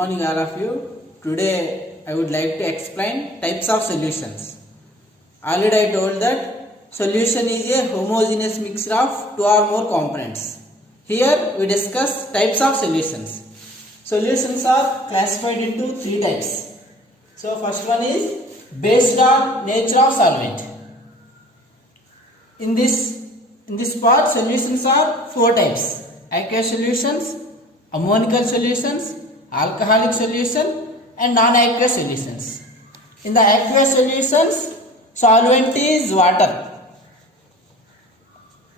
morning all of you. Today I would like to explain types of solutions. Already I told that solution is a homogeneous mixture of two or more components. Here we discuss types of solutions. Solutions are classified into three types. So first one is based on nature of solvent. In this part solutions are four types: aqueous solutions, ammonical solutions, alcoholic solution and non-aqueous solutions. In the aqueous solutions, solvent is water.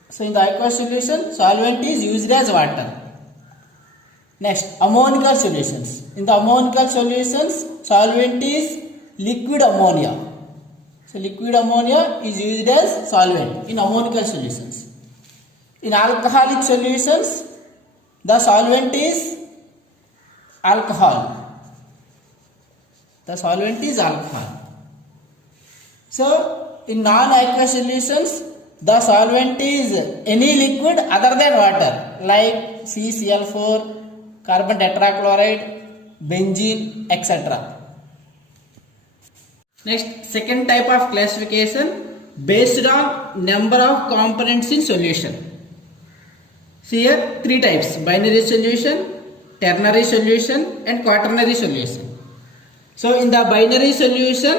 So in the aqueous solution, solvent is used as water. Next, ammonical solutions. In the ammonical solutions, solvent is liquid ammonia. So liquid ammonia is used as solvent in ammonical solutions. In alcoholic solutions, the solvent is alcohol. The solvent is alcohol. So in non-aqueous solutions, the solvent is any liquid other than water, like CCl4, carbon tetrachloride, benzene, etc. Next, second type of classification based on number of components in solution. See here three types: binary solution, ternary solution and quaternary solution. So in the binary solution,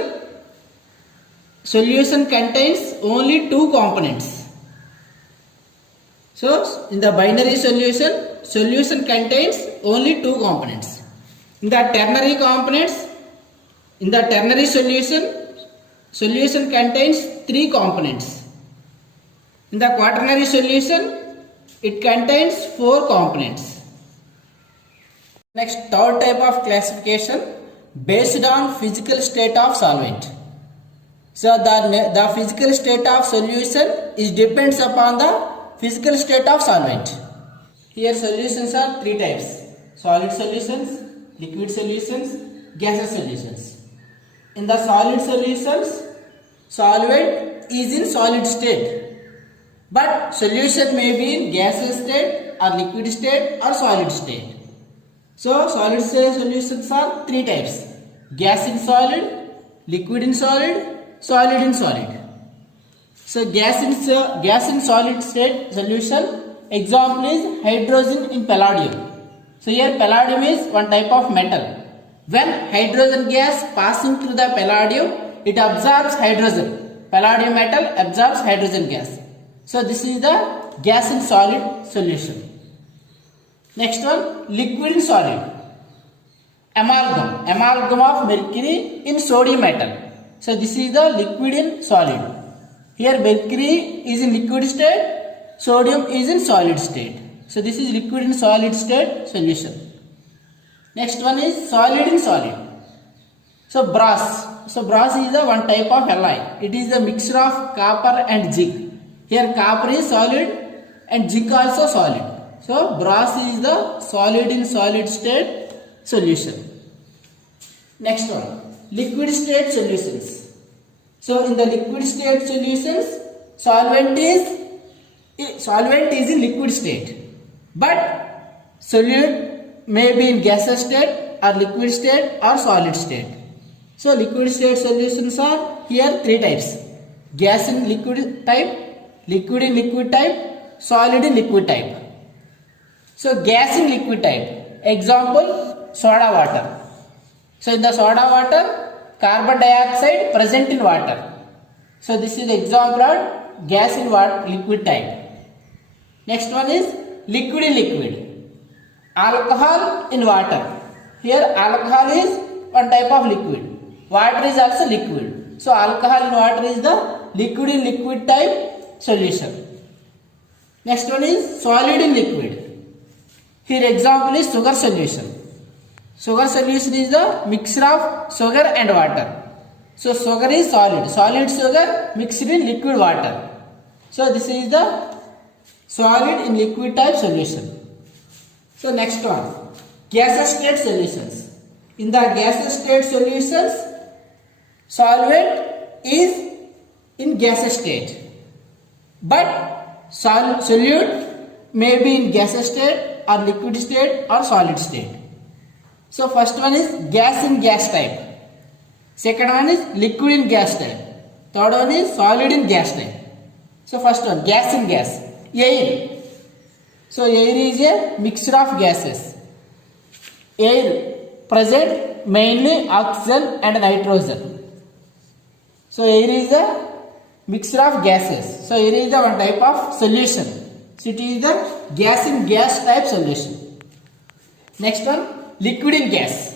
solution contains only two components. So in the binary solution, solution contains only two components. In the ternary components, in the ternary solution, solution contains three components. In the quaternary solution, it contains four components. Next, third type of classification based on physical state of solvent. So the physical state of solution is depends upon the physical state of solvent. Here solutions are three types: solid solutions, liquid solutions, gaseous solutions. In the solid solutions, solvent is in solid state, but solution may be in gaseous state or liquid state or solid state. So solid state solutions are three types: gas in solid, liquid in solid, solid in solid. So gas in solid state solution, example is hydrogen in palladium. So here palladium is one type of metal. When hydrogen gas passing through the palladium, it absorbs hydrogen. Palladium metal absorbs hydrogen gas. So this is the gas in solid solution. Next one, liquid in solid. Amalgam of mercury in sodium metal. So this is the liquid in solid. Here mercury is in liquid state, sodium is in solid state. So this is liquid in solid state solution. Next one is solid in solid. So brass. So brass is the one type of alloy. It is a mixture of copper and zinc. Here copper is solid and zinc also solid. So brass is the solid in solid state solution. Next one, liquid state solutions. So in the liquid state solutions, solvent is in liquid state, but solute may be in gaseous state or liquid state or solid state. So liquid state solutions are here three types: gas in liquid type, liquid in liquid type, solid in liquid type. So gas in liquid type, example soda water. So in the soda water, carbon dioxide present in water. So this is the example of gas in liquid type. Next one is liquid in liquid. Alcohol in water. Here alcohol is one type of liquid. Water is also liquid. So alcohol in water is the liquid in liquid type solution. Next one is solid in liquid. Here example is sugar solution. Sugar solution is the mixture of sugar and water. So sugar is solid. Solid sugar mixed in liquid water. So this is the solid in liquid type solution. So next one, gaseous state solutions. In the gaseous state solutions, solvent is in gaseous state, but solute may be in gaseous state or liquid state or solid state. So first one is gas in gas type. Second one is liquid in gas type. Third one is solid in gas type. So first one, gas in gas. Air. So air is a mixture of gases. Air present mainly oxygen and nitrogen. So air is a mixture of gases. So air is the one type of solution. So it is the gas in gas type solution. Next one, liquid in gas.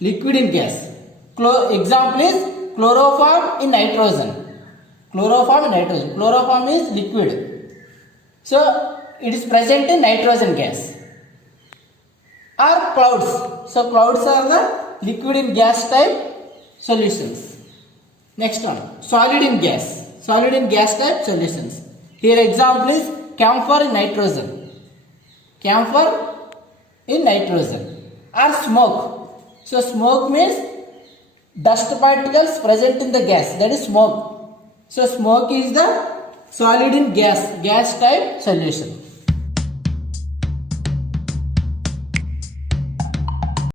Liquid in gas. Example is chloroform in nitrogen. Chloroform in nitrogen. Chloroform is liquid. So it is present in nitrogen gas. Or clouds. So clouds are the liquid in gas type solutions. Next one, solid in gas. Solid in gas type solutions. Here example is camphor in nitrogen. Camphor in nitrogen. Or smoke. So smoke means dust particles present in the gas, that is smoke. So smoke is the solid in gas type solution.